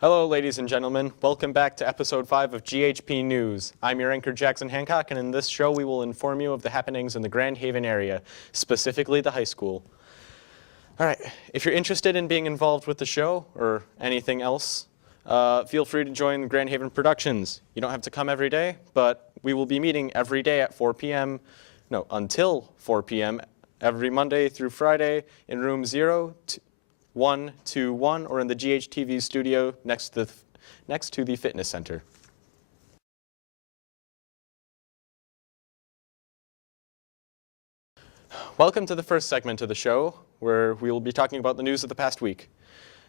Hello, ladies and gentlemen. Welcome back to episode 5 of GHP News. I'm your anchor, Jackson Hancock, and in this show we will inform you of the happenings in the Grand Haven area, specifically the high school. All right, if you're interested in being involved with the show or anything else, feel free to join Grandhaven Productions. You don't have to come every day, but we will be meeting every day at 4 p.m., until 4 p.m. every Monday through Friday in room 0121 or in the GHTV studio next to the fitness center. Welcome to the first segment of the show, where we will be talking about the news of the past week.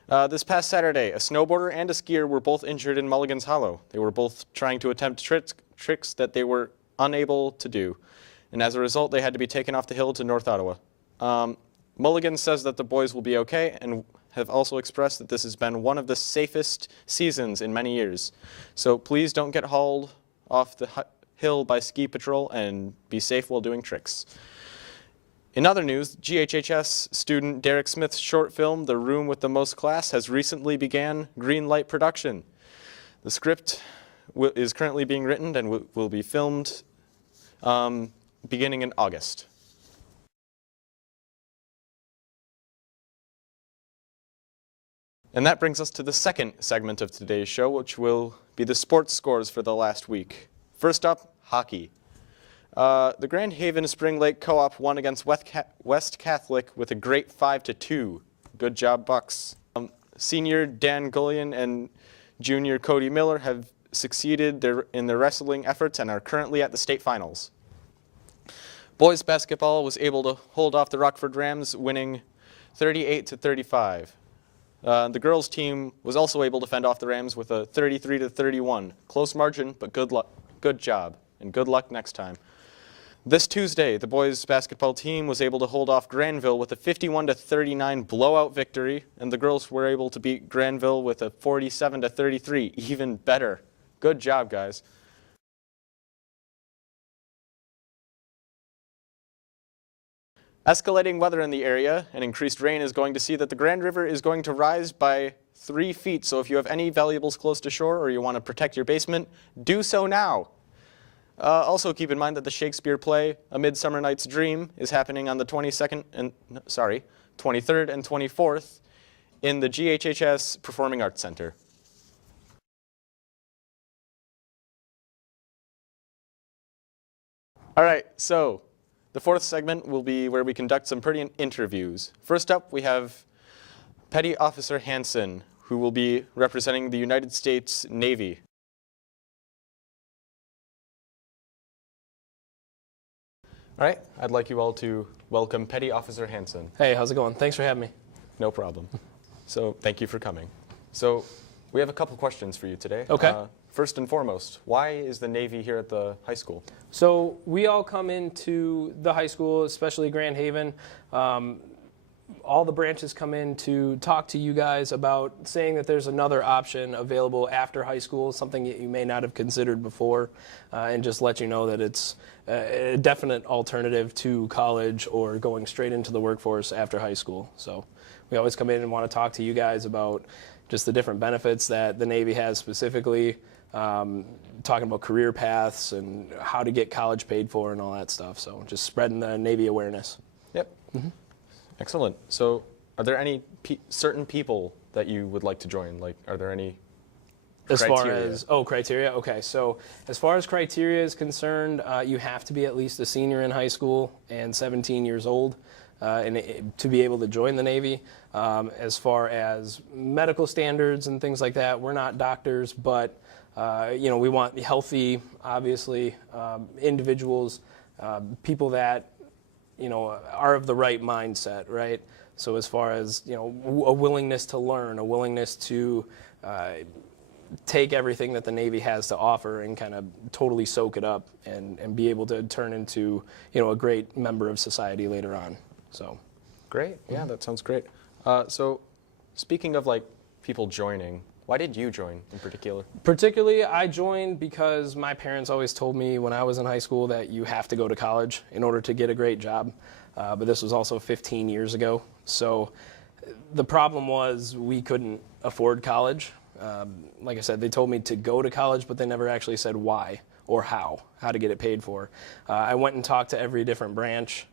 This past Saturday, a snowboarder and a skier were both injured in Mulligan's Hollow. They were both trying to attempt tricks that they were unable to do, and as a result, they had to be taken off the hill to North Ottawa. Mulligan says that the boys will be okay and have also expressed that this has been one of the safest seasons in many years. So please don't get hauled off the hill by ski patrol and be safe while doing tricks. In other news, GHHS student Derek Smith's short film, The Room with the Most Class, has recently began green light production. The script is currently being written and will be filmed beginning in August. And that brings us to the second segment of today's show, which will be the sports scores for the last week. First up, hockey. The Grand Haven Spring Lake Co-op won against West Catholic with a great 5-2. Good job, Bucks. Senior Dan Gullion and junior Cody Miller have succeeded in their wrestling efforts and are currently at the state finals. Boys basketball was able to hold off the Rockford Rams, winning 38-35. The girls' team was also able to fend off the Rams with a 33-31. Close margin, but good job, and good luck next time. This Tuesday, the boys' basketball team was able to hold off Granville with a 51-39 blowout victory, and the girls were able to beat Granville with a 47-33. Even better. Good job, guys. Escalating weather in the area and increased rain is going to see that the Grand River is going to rise by 3 feet. So if you have any valuables close to shore or you want to protect your basement, do so now. Also keep in mind that the Shakespeare play, A Midsummer Night's Dream, is happening on the 23rd and 24th in the GHHS Performing Arts Center. All right, so the fourth segment will be where we conduct some pretty interviews. First up, we have Petty Officer Hansen, who will be representing the United States Navy. All right, I'd like you all to welcome Petty Officer Hansen. Hey, how's it going? Thanks for having me. No problem. So thank you for coming. So we have a couple questions for you today. Okay. First and foremost, why is the Navy here at the high school? So we all come into the high school, especially Grand Haven. All the branches come in to talk to you guys about saying that there's another option available after high school, something that you may not have considered before, and just let you know that it's a definite alternative to college or going straight into the workforce after high school. So we always come in and want to talk to you guys about just the different benefits that the Navy has specifically, talking about career paths and how to get college paid for and all that stuff. So just spreading the Navy awareness. Yep. Mm-hmm. Excellent. So are there any certain people that you would like to join? Like, are there any criteria? Criteria? Okay, so as far as criteria is concerned, you have to be at least a senior in high school and 17 years old to be able to join the Navy. As far as medical standards and things like that, we're not doctors, but we want healthy, obviously, individuals, people that are of the right mindset, right? So as far as, a willingness to learn, a willingness to take everything that the Navy has to offer and kind of totally soak it up and be able to turn into, a great member of society later on. So. Great. Yeah, that sounds great. So speaking of people joining, why did you join in particular? Particularly, I joined because my parents always told me when I was in high school that you have to go to college in order to get a great job. But this was also 15 years ago. So the problem was we couldn't afford college. Like I said, they told me to go to college, but they never actually said why or how to get it paid for. I went and talked to every different branch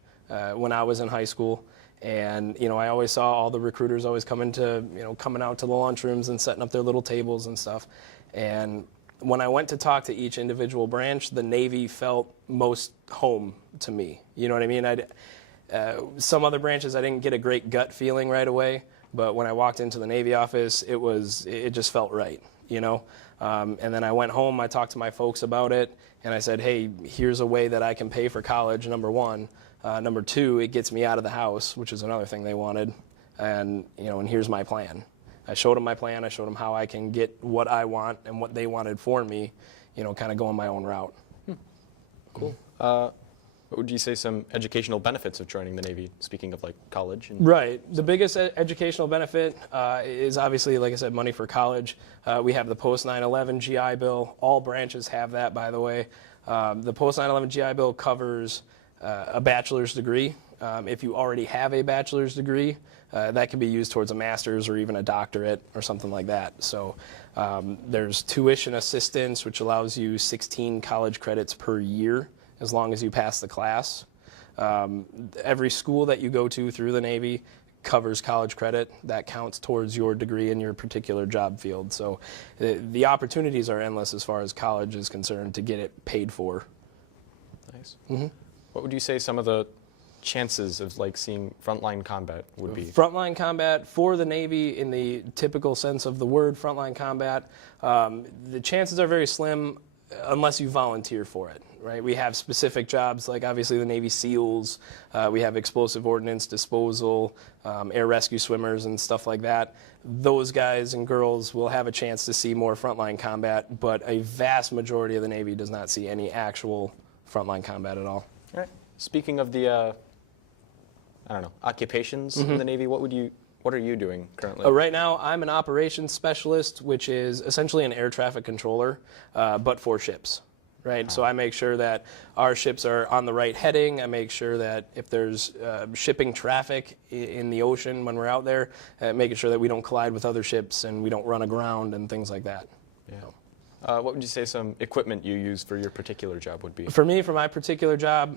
when I was in high school. And, I always saw all the recruiters always coming out to the lunchrooms and setting up their little tables and stuff. And when I went to talk to each individual branch, the Navy felt most home to me. You know what I mean? Some other branches, I didn't get a great gut feeling right away. But when I walked into the Navy office, it just felt right, And then I went home, I talked to my folks about it, and I said, hey, here's a way that I can pay for college, number one. Number two, it gets me out of the house, which is another thing they wanted. And, and here's my plan. I showed them my plan. I showed them how I can get what I want and what they wanted for me, kind of going my own route. Cool. What would you say some educational benefits of joining the Navy, speaking of like college? Right. The biggest educational benefit is obviously, like I said, money for college. We have the post 9/11 GI Bill. All branches have that, by the way. The post 9/11 GI Bill covers a bachelor's degree. If you already have a bachelor's degree, that can be used towards a master's or even a doctorate or something like that. So there's tuition assistance, which allows you 16 college credits per year as long as you pass the class. Every school that you go to through the Navy covers college credit. That counts towards your degree in your particular job field. So the opportunities are endless as far as college is concerned to get it paid for. Nice. Mm-hmm. What would you say some of the chances of like seeing frontline combat would be? Frontline combat for the Navy, in the typical sense of the word frontline combat, the chances are very slim unless you volunteer for it, right? We have specific jobs like obviously the Navy SEALs, we have explosive ordnance disposal, air rescue swimmers and stuff like that. Those guys and girls will have a chance to see more frontline combat, but a vast majority of the Navy does not see any actual frontline combat at all. All right. Speaking of the, occupations in the Navy, what are you doing currently? Right now, I'm an operations specialist, which is essentially an air traffic controller, but for ships, right? So I make sure that our ships are on the right heading. I make sure that if there's shipping traffic in the ocean when we're out there, making sure that we don't collide with other ships and we don't run aground and things like that. Yeah. What would you say some equipment you use for your particular job would be? For me, for my particular job,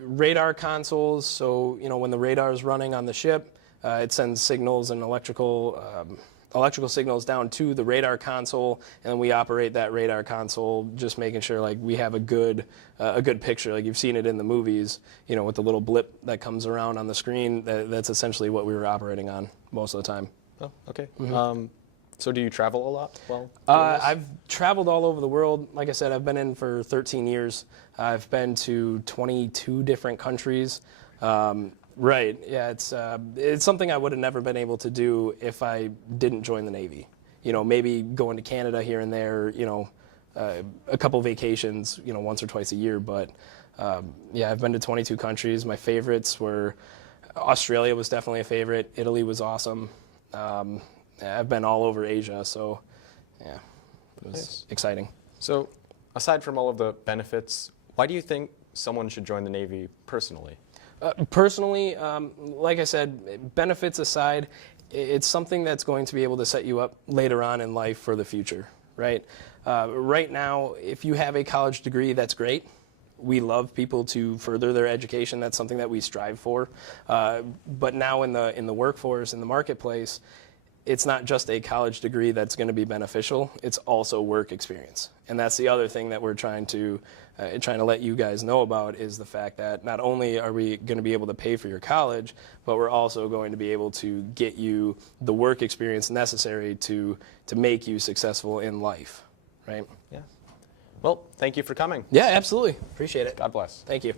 radar consoles. So, when the radar is running on the ship, it sends signals and electrical signals down to the radar console, and we operate that radar console, just making sure like we have a good picture. Like you've seen it in the movies, with the little blip that comes around on the screen. That's essentially what we were operating on most of the time. Oh, okay. Mm-hmm. So do you travel a lot? I've traveled all over the world. Like I said, I've been in for 13 years. I've been to 22 different countries. Right. Yeah, it's something I would have never been able to do if I didn't join the Navy. Maybe going to Canada here and there, a couple vacations, once or twice a year. But yeah, I've been to 22 countries. My favorites were Australia was definitely a favorite. Italy was awesome. I've been all over Asia, so yeah, it was exciting. So aside from all of the benefits, why do you think someone should join the Navy personally? Personally, like I said, benefits aside, it's something that's going to be able to set you up later on in life for the future, right? Right now, if you have a college degree, that's great. We love people to further their education. That's something that we strive for. But now in the workforce, in the marketplace, it's not just a college degree that's going to be beneficial. It's also work experience. And that's the other thing that we're trying to let you guys know about, is the fact that not only are we going to be able to pay for your college, but we're also going to be able to get you the work experience necessary to make you successful in life, right? Yeah. Well, thank you for coming. Yeah, absolutely. Appreciate it. God bless. Thank you.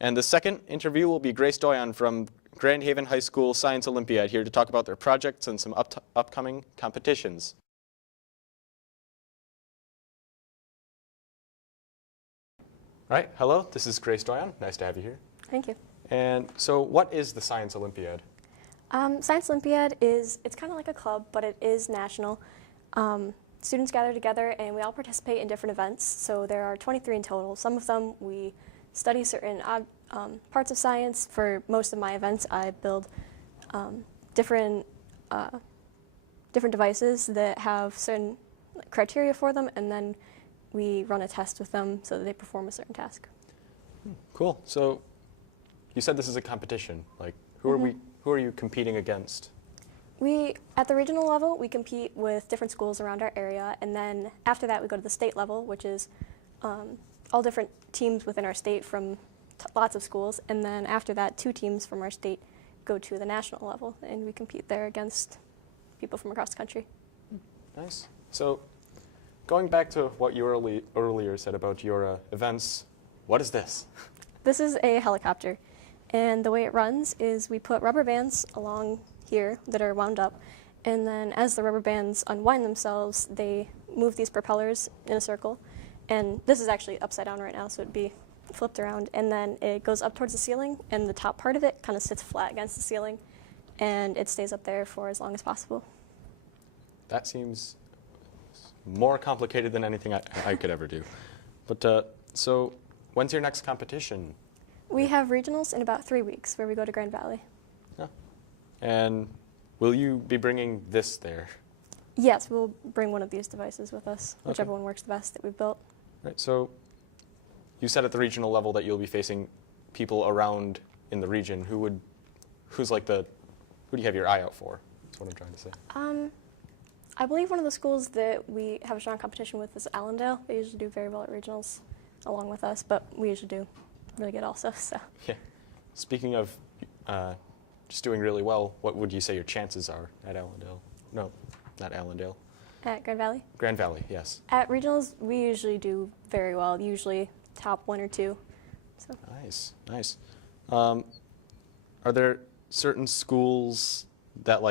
And the second interview will be Grace Doyon from Grand Haven High School Science Olympiad, here to talk about their projects and some upcoming competitions. All right, hello, this is Grace Doyon. Nice to have you here. Thank you. And so what is the Science Olympiad? Science Olympiad it's kind of like a club, but it is national. Students gather together and we all participate in different events. So there are 23 in total. Some of them we study certain parts of science. For most of my events, I build different different devices that have certain criteria for them, and then we run a test with them so that they perform a certain task. Cool. So you said this is a competition. Like, who are you competing against? At the regional level, we compete with different schools around our area, and then after that we go to the state level, which is all different teams within our state from lots of schools, and then after that 2 teams from our state go to the national level, and we compete there against people from across the country. Nice. So going back to what you earlier said about your events, what is this? This is a helicopter, and the way it runs is we put rubber bands along here that are wound up, and then as the rubber bands unwind themselves, they move these propellers in a circle, and this is actually upside down right now, so it'd be flipped around, and then it goes up towards the ceiling, and the top part of it kind of sits flat against the ceiling, and it stays up there for as long as possible. That seems more complicated than anything I could ever do. But so when's your next competition? We have regionals in about 3 weeks where we go to Grand Valley. Oh. And will you be bringing this there? Yes, we'll bring one of these devices with us, Okay. whichever one works the best that we've built. Right. So you said at the regional level that you'll be facing people around in the region. Who do you have your eye out for? That's what I'm trying to say. I believe one of the schools that we have a strong competition with is Allendale. They usually do very well at regionals along with us, but we usually do really good also. So. Yeah. Speaking of just doing really well, what would you say your chances are at Allendale? No, not Allendale. At Grand Valley? Grand Valley, yes. At regionals, we usually do very well, usually top 1 or 2. So. Nice, nice. Are there certain schools that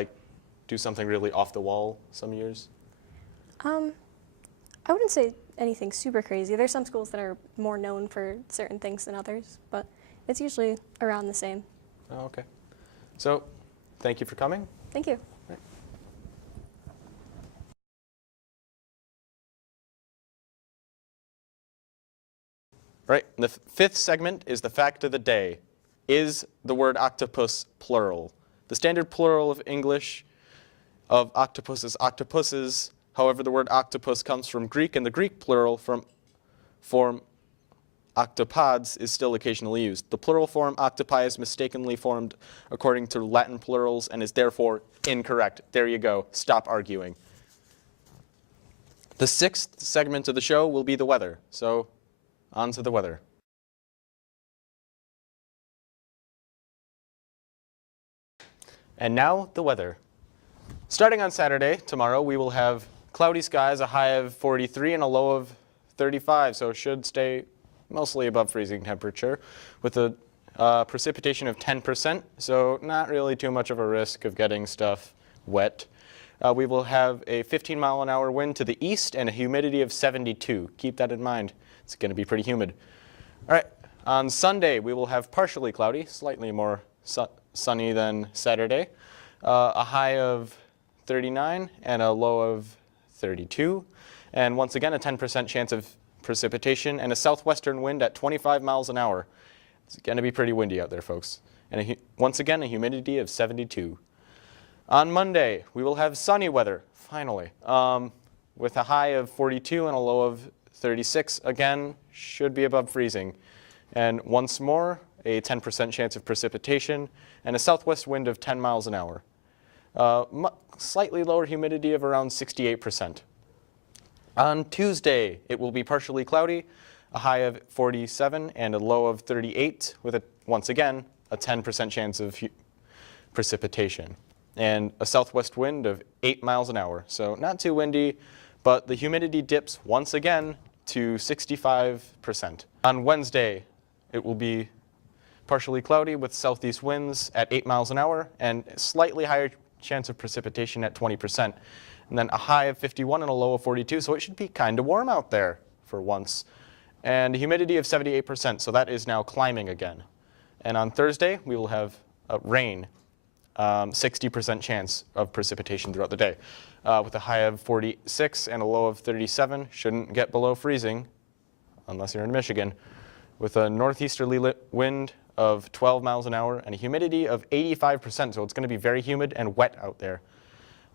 do something really off the wall some years? I wouldn't say anything super crazy. There's some schools that are more known for certain things than others, but it's usually around the same. Oh, okay. So, thank you for coming. Thank you. Right. Right, and the fifth segment is the fact of the day. Is the word octopus plural? The standard plural of English of octopus is octopuses. However, the word octopus comes from Greek, and the Greek plural form octopods is still occasionally used. The plural form octopi is mistakenly formed according to Latin plurals and is therefore incorrect. There you go. Stop arguing. The sixth segment of the show will be the weather. So, on to the weather. And now, the weather. Starting on Saturday, tomorrow, we will have cloudy skies, a high of 43 and a low of 35, so it should stay mostly above freezing temperature, with a precipitation of 10%, so not really too much of a risk of getting stuff wet. We will have a 15-mile-an-hour wind to the east and a humidity of 72. Keep that in mind. It's going to be pretty humid. All right, on Sunday, we will have partially cloudy, slightly more sunny than Saturday, a high of 39 and a low of 32, and once again, a 10% chance of precipitation and a southwestern wind at 25 miles an hour. It's going to be pretty windy out there, folks. And once again, a humidity of 72. On Monday, we will have sunny weather, finally, with a high of 42 and a low of 36. Again, should be above freezing. And once more, a 10% chance of precipitation and a southwest wind of 10 miles an hour. Slightly lower humidity of around 68%. On Tuesday, it will be partially cloudy, a high of 47 and a low of 38, with once again, a 10% chance of precipitation, and a southwest wind of 8 miles an hour. So not too windy, but the humidity dips once again to 65%. On Wednesday, it will be partially cloudy with southeast winds at 8 miles an hour and slightly higher chance of precipitation at 20%. And then a high of 51 and a low of 42, so it should be kind of warm out there for once. And a humidity of 78%, so that is now climbing again. And on Thursday, we will have rain, 60% chance of precipitation throughout the day, with a high of 46 and a low of 37. Shouldn't get below freezing, unless you're in Michigan, with a northeasterly wind of 12 miles an hour and a humidity of 85%, so it's going to be very humid and wet out there.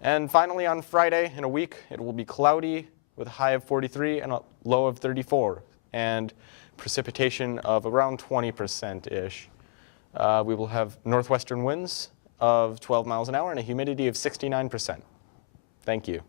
And finally, on Friday in a week, it will be cloudy with a high of 43 and a low of 34, and precipitation of around 20%-ish. We will have northwestern winds of 12 miles an hour and a humidity of 69%. Thank you.